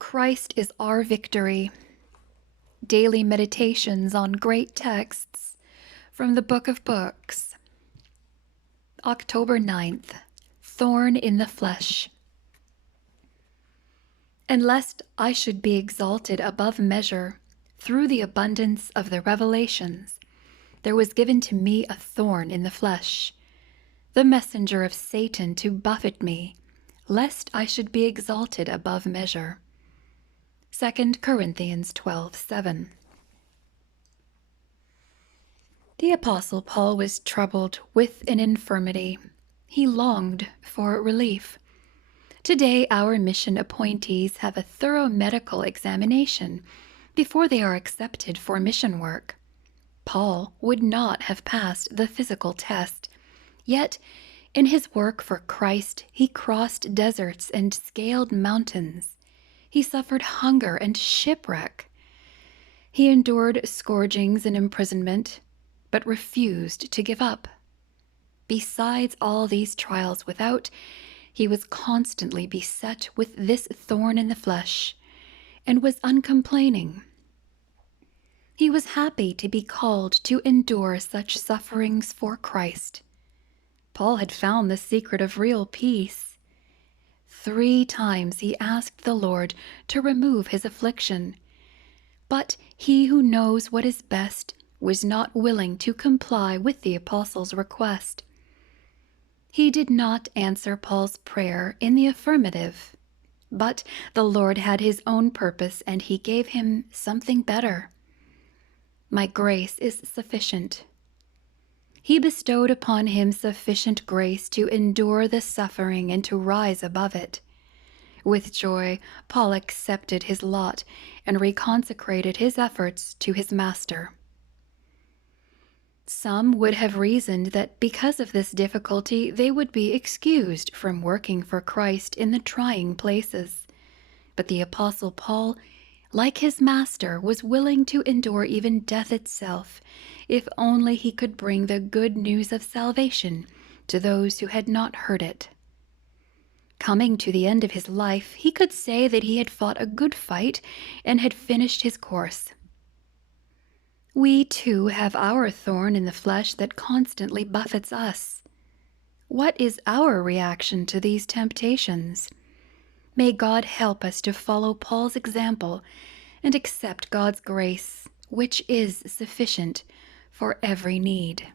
Christ is our victory. Daily meditations on great texts from the Book of Books. October 9th. Thorn in the flesh. And lest I should be exalted above measure through the abundance of the revelations, there was given to me a thorn in the flesh, the messenger of Satan to buffet me, lest I should be exalted above measure. 2 Corinthians 12:7. The Apostle Paul was troubled with an infirmity. He longed for relief. Today, our mission appointees have a thorough medical examination before they are accepted for mission work. Paul would not have passed the physical test, yet in his work for Christ, he crossed deserts and scaled mountains. He suffered hunger and shipwreck. He endured scourgings and imprisonment, but refused to give up. Besides all these trials without, he was constantly beset with this thorn in the flesh, and was uncomplaining. He was happy to be called to endure such sufferings for Christ. Paul had found the secret of real peace. 3 times he asked the Lord to remove his affliction, but he who knows what is best was not willing to comply with the apostle's request. He did not answer Paul's prayer in the affirmative, but the Lord had his own purpose, and he gave him something better. My grace is sufficient. He bestowed upon him sufficient grace to endure the suffering and to rise above it. With joy, Paul accepted his lot and reconsecrated his efforts to his master. Some would have reasoned that because of this difficulty they would be excused from working for Christ in the trying places. But the Apostle Paul, like his master, was willing to endure even death itself, if only he could bring the good news of salvation to those who had not heard it. Coming to the end of his life, he could say that he had fought a good fight and had finished his course. We too have our thorn in the flesh that constantly buffets us. What is our reaction to these temptations? May God help us to follow Paul's example and accept God's grace, which is sufficient for every need.